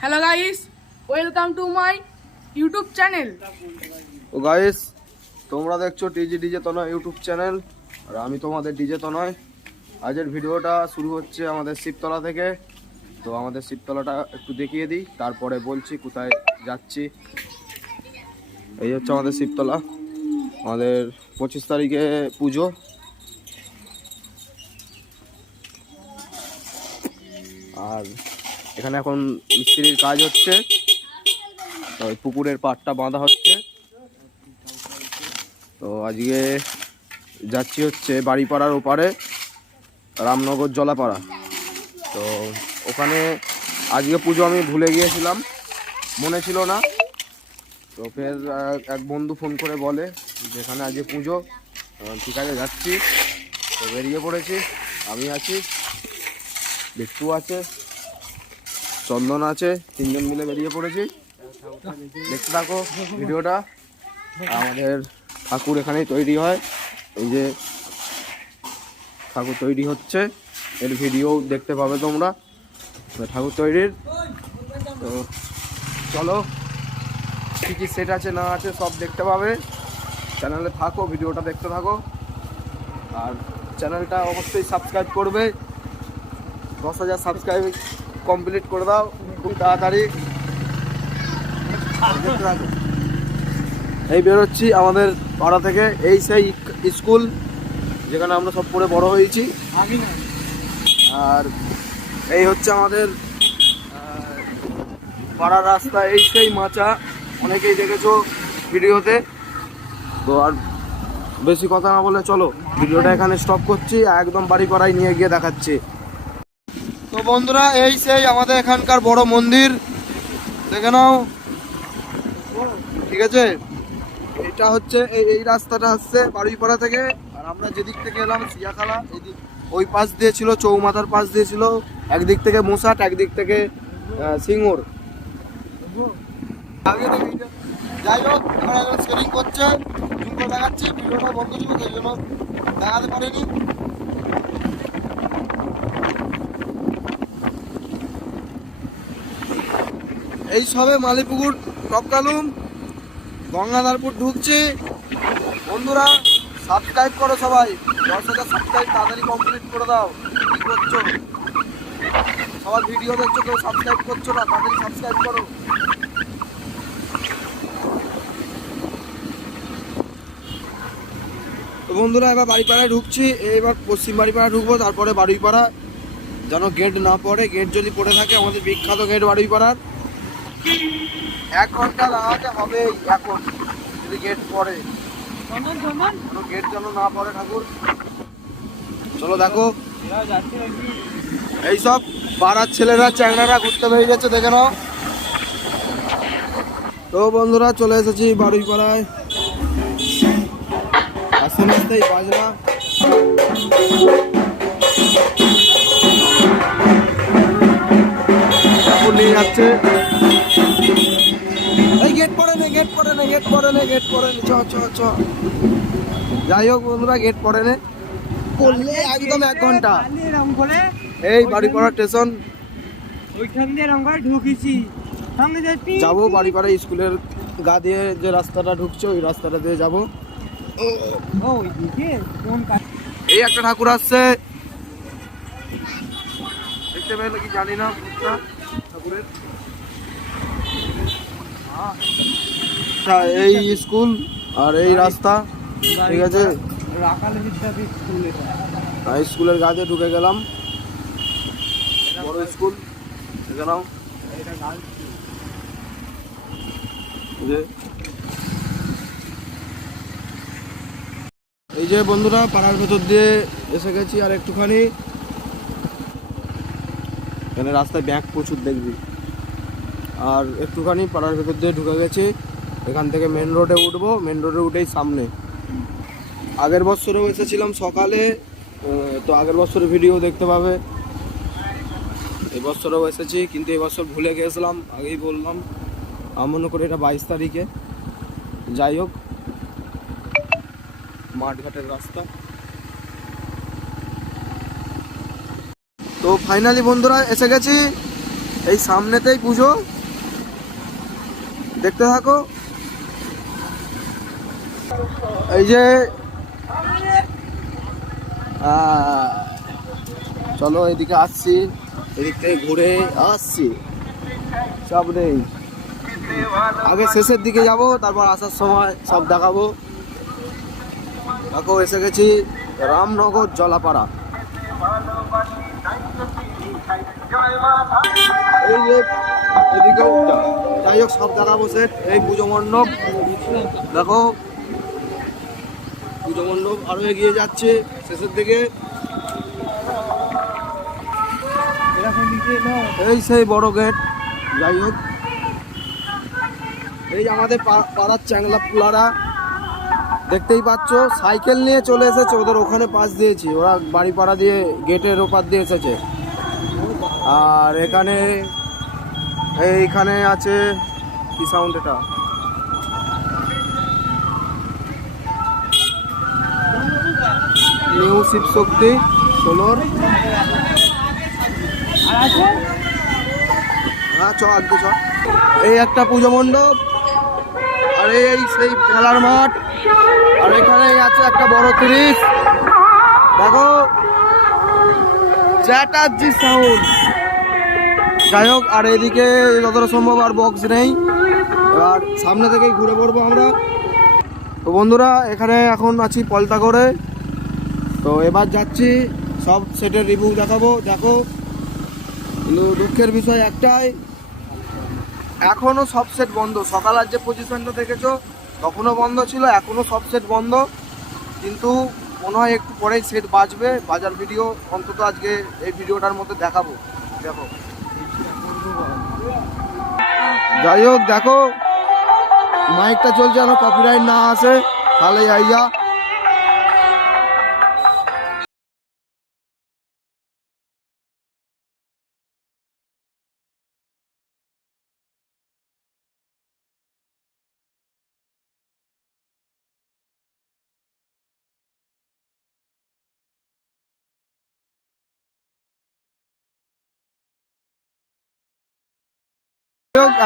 Hello guys welcome to my YouTube channel O guys তোমরা দেখছ TG DJ Tanay YouTube channel আর আমি তোমাদের DJ তনয় আজের ভিডিওটা শুরু হচ্ছে আমাদের শিবতলা থেকে। তো আমাদের শিবতলাটা একটু দেখিয়ে দিই, তারপরে বলছি কোথায় যাচ্ছি। এই হচ্ছে আমাদের শিবতলা, আমাদের পঁচিশ তারিখে পুজো। আর এখানে এখন মিস্ত্রির কাজ হচ্ছে। ওই পুকুরের পাটটা বাঁধা হচ্ছে। তো আজকে যাচ্ছি হচ্ছে বাড়িপাড়ার ওপারে, রামনগর জলাপাড়া। তো ওখানে আজকে পুজো আমি ভুলে গিয়েছিলাম, মনে ছিল না। তো ফের এক বন্ধু ফোন করে বলে যেখানে আজকে পুজো। ঠিক আছে, যাচ্ছি। তো বেরিয়ে পড়েছি, আমি আছি, বিট্টু আছে। চন্দন আছে, তিনজন মিলে বেরিয়ে পড়েছি। দেখতে থাকো ভিডিওটা। আমাদের ঠাকুর এখানেই তৈরি হয়। এই যে ঠাকুর তৈরি হচ্ছে, এর ভিডিও দেখতে পাবে তোমরা। ঠাকুর তৈরির। তো চলো, কী কী সেট আছে, না আছে, সব দেখতে পাবে। চ্যানেলে থাকো, ভিডিওটা দেখতে থাকো। আর চ্যানেলটা অবশ্যই সাবস্ক্রাইব করবে। দশ হাজার সাবস্ক্রাইব কমপ্লিট করে দাও, খুব তাড়াতাড়ি। এই বেরোচ্ছি আমাদের পাড়া থেকে, এই সেই স্কুল যেখানে আমরা সব পড়ে বড় হয়েছি। আর এই হচ্ছে আমাদের পাড়ার রাস্তা, এই সেই মাচা, অনেকেই দেখেছ ভিডিওতে। তো আর বেশি কথা না বলে চলো, ভিডিওটা এখানে স্টপ করছি, একদম বাড়ি পাড়ায় নিয়ে গিয়ে দেখাচ্ছি। তো বন্ধুরা, এই সেই আমাদের এখানকার বড় মন্দির। দেখে নাও। ঠিক আছে? এটা হচ্ছে, এই এই রাস্তাটা হচ্ছে বাড়িপাড়া থেকে। আর আমরা যেদিক থেকে এলাম, সিয়াখালা, এদিক ওই পাশ দিয়ে ছিল, চৌমাথার পাশ দিয়ে ছিল। একদিক থেকে মোসাট, একদিক থেকে সিঙ্গুর। যাই হোক, এবার সেটিং করছে। দেখাচ্ছি, ভিডিওটা বন্ধ ছিল, সেই জন্য দেখাতে পারিনি। এই সবে মালিপুকুর টপকালুম গঙ্গাধারপুর ঢুকছে। বন্ধুরা সাবস্ক্রাইব করো সবাই। হাজার সাবস্ক্রাইব তাড়াতাড়ি কমপ্লিট করে দাও। কি করছ? সবার ভিডিও দেখছ, কেউ সাবস্ক্রাইব করছ না, তাড়াতাড়ি সাবস্ক্রাইব করো। বন্ধুরা, এবার বাড়িপাড়ায় ঢুকছি। এবার পশ্চিম বাড়িপাড়া ঢুকবো, তারপরে বাড়িপাড়া যেন গেট না পড়ে গেট যদি পড়ে থাকে, আমাদের বিখ্যাত গেট বাড়িপাড়ার এক ঘণ্টা দাঁড়াতে হবে এখন যদি গেট পড়ে। কোনো গেট যেন না পড়ে ঠাকুর। চলো দেখো। এইসব পাড়ার ছেলেরা চ্যাংড়ারা ঘুরতে বেরিয়ে যাচ্ছে দেখে নাও। তো বন্ধুরা চলে এসেছি বাড়ি পাড়ায় আস্তে আস্তেই বাজনা। নিয়ে যাচ্ছে। এই গেট পড়ে নে গেট পড়ে নে গেট পড়ে নে গেট পড়ে নে। চ চ চ। যাই হোক বন্ধুরা গেট পড়ে নে। করলে একদম এক ঘণ্টা। এরকম করে এই বাড়িপাড়া স্টেশন ওইখান দিয়ে এরকম ঢুকেছি। যাব বাড়িপাড়া স্কুলের গা দিয়ে যে রাস্তাটা ঢুকছে ওই রাস্তাটা দিয়ে যাব। এই একটা ঠাকুর আসছে। দেখতে পেলে কি জানি না। ঠাকুরের। এই স্কুল আর এই রাস্তা ঠিক আছে? স্কুলের গাছে ঢুকে গেলাম। বড় স্কুল দেখে নাও। যে এই যে বন্ধুরা পাড়ার ভেতর দিয়ে এসে গেছি আর একটুখানি। এখানে রাস্তায় ব্যাগ প্রচুর দেখবি। আর একটুখানি পাড়ার ভেতর দিয়ে ঢুকে গেছি, এখান থেকে মেন রোডে উঠবো মেন রোডে উঠেই সামনে। আগের বছরেও এসেছিলাম সকালে তো আগের বছরের ভিডিও দেখতে পাবে। এবছরও এসেছি, কিন্তু এবছর ভুলে গিয়েছিলাম আগেই বললাম। আমার মনে করি এটা বাইশ তারিখে। যাই হোক, মাঠঘাটের রাস্তা। তো ফাইনালি বন্ধুরা এসে গেছি। এই সামনেতেই পুজো। দেখতে থাকো। এই যে চলো এদিকে আসছি। এদিক থেকে ঘুরে আসছি। সব নেই। আগে শেষের দিকে যাব, তারপর আসার সময় সব দেখাবো। দেখো, এসে গেছি রামনগর জলাপাড়া। যাই হোক, সব দেখাবো সে এই পুজো মণ্ডপ। দেখো, পুজো মণ্ডপ আরও এগিয়ে যাচ্ছে শেষের দিকে। এই সেই বড় গেট, যাই হোক। এই আমাদের পাড়ার চ্যাংলা পুলারা, দেখতেই পাচ্ছ, সাইকেল নিয়ে চলে এসেছে, ওদের ওখানে পাশ দিয়েছি। ওরা বাড়ি পাড়া দিয়ে গেটের ওপার দিয়ে এসেছে। আর এখানে, এইখানে আছে কি সাউন্ড এটা? নিউ শিব শক্তি ষোলোর হ্যাঁ চ আজকে চ। এই একটা পুজো মণ্ডপ, আর এই সেই খেলার মাঠ, আর এখানে আছে একটা বড় তিরিশ। দেখো, চ্যাটার্জি সাউন্ড যাই হোক, আর এদিকে যতটা সম্ভব আর বক্স নেই। এবার সামনে থেকেই ঘুরে পড়ব আমরা। তো বন্ধুরা, এখানে এখন আছি পলতা করে তো এবার যাচ্ছি, সব সেটের রিভিউ দেখাবো। দেখো, কিন্তু দুঃখের বিষয় একটাই, এখনও সব সেট বন্ধ। সকাল আর যে পজিশনটা দেখেছ, তখনও বন্ধ ছিল, এখনও সব সেট বন্ধ। কিন্তু মনে হয় একটু পরেই সেট বাজবে। বাজার ভিডিও অন্তত আজকে এই ভিডিওটার মধ্যে দেখাবো। দেখো। যাই হোক দেখো মাইকটা চলছে যেন কপিরাইট না আসে। তাহলে আইয়া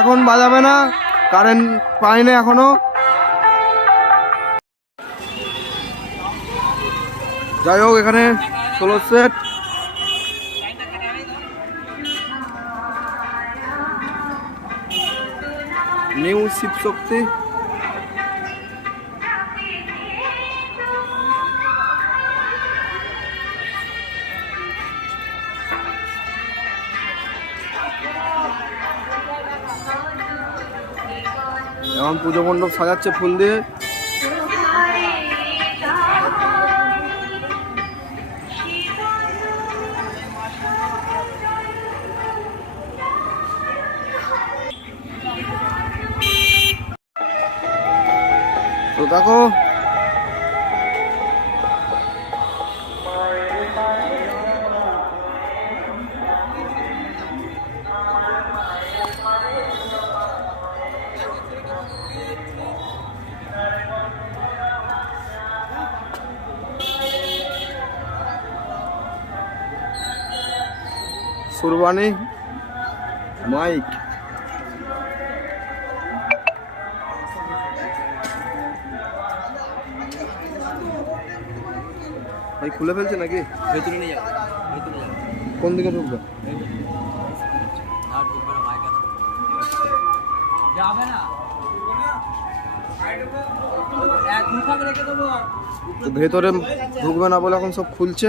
এখন বাজাবে না। কারেন্ট পাই না এখনও। যাই হোক এখানে ষোলো সেট নিউ শিব শক্তি এখন পুজো মণ্ডপ সাজাচ্ছে ফুল দিয়ে। দেখো সুরবানি মাইক। ভাই খুলে ফেলছে নাকি? ভেতরে নিয়ে যাবে কোন দিকে ঢুকবে? যাবে না। ভেতরে ঢুকবে না বলে এখন সব খুলছে।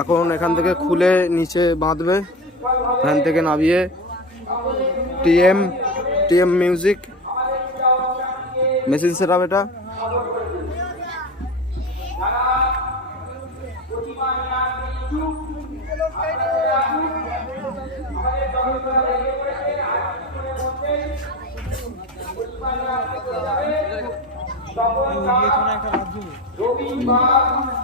এখন এখান থেকে খুলে নিচে বাঁধবে। এখান থেকে নামিয়ে TM TM music, machine set এটা। রবিবার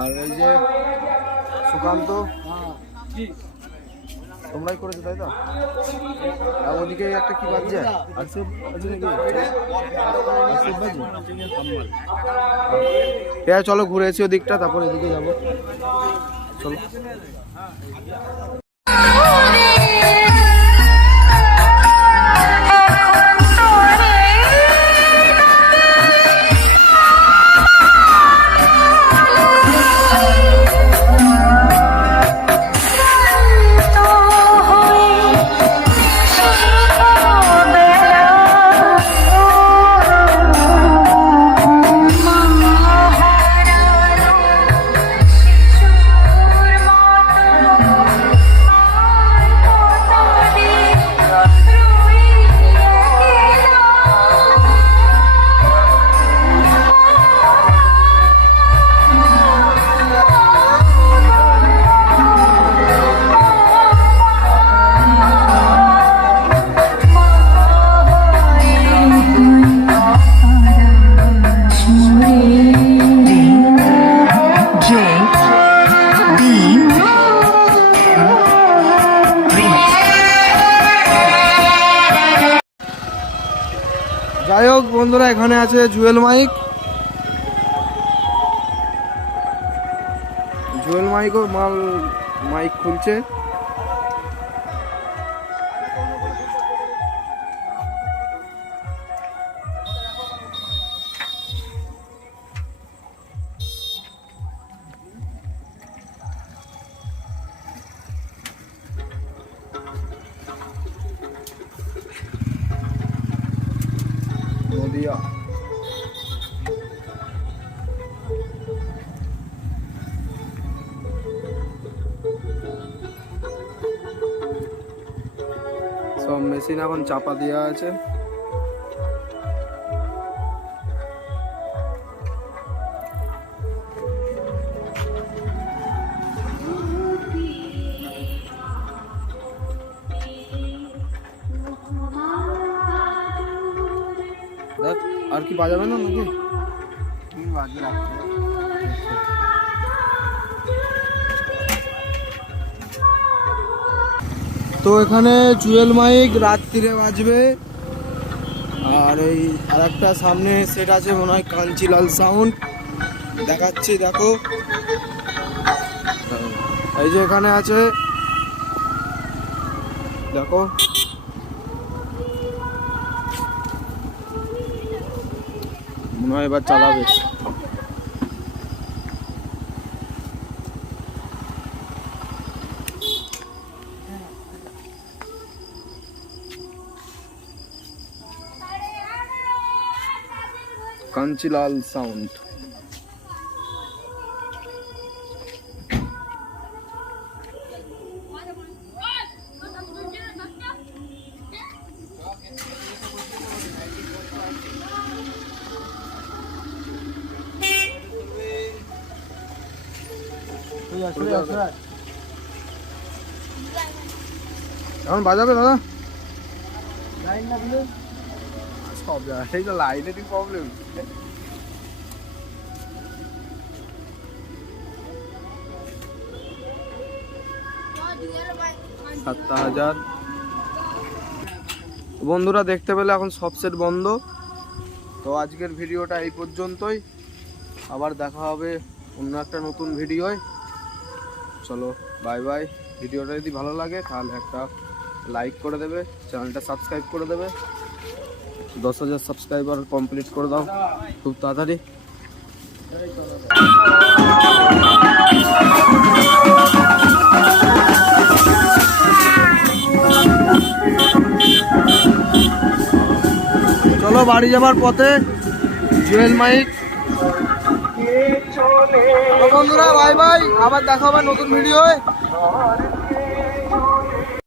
আর এই যে সুকান্ত, তোমরাই করেছ, তাই তো? আর ওদিকে একটা কি বাজছে? হ্যাঁ চলো, ঘুরে এসি ওদিকটা, তারপর এদিকে যাব। চলো। বন্ধুরা এখানে আছে জুয়েল মাইক। জুয়েল মাইকও মাল মাইক খুলছে। নদিয়া সব মেশিন এখন চাপা দেওয়া আছে। আর কি বাজাবে না নাকি? তো এখানে জুয়েল মাইক রাত্রিরে বাজবে। আর এই আর একটা সামনে সেট আছে মনে হয় কাঞ্চিলাল সাউন্ড দেখাচ্ছি, দেখো। এই যে এখানে আছে। দেখো। মনে হয় এবার চালাবে। কাঞ্চিলাল সাউন্ড। এখন বাজাবে দাদা? সব জায়গায় তো লাইনেরই প্রবলেম সাতটা হাজার। বন্ধুরা দেখতে পেলে এখন সব সেট বন্ধ। তো আজকের ভিডিওটা এই পর্যন্তই। আবার দেখা হবে অন্য একটা নতুন ভিডিওয়। চলো বাই বাই ভিডিওটা যদি ভালো লাগে তাহলে একটা লাইক করে দেবে চ্যানেলটা সাবস্ক্রাইব করে দেবে। দশ হাজার সাবস্ক্রাইবার কমপ্লিট করে দাও, খুব তাড়াতাড়ি। চলো বাড়ি যাবার পথে, জুয়েল মাইক। বন্ধুরা বাই বাই আবার দেখা হবে নতুন ভিডিও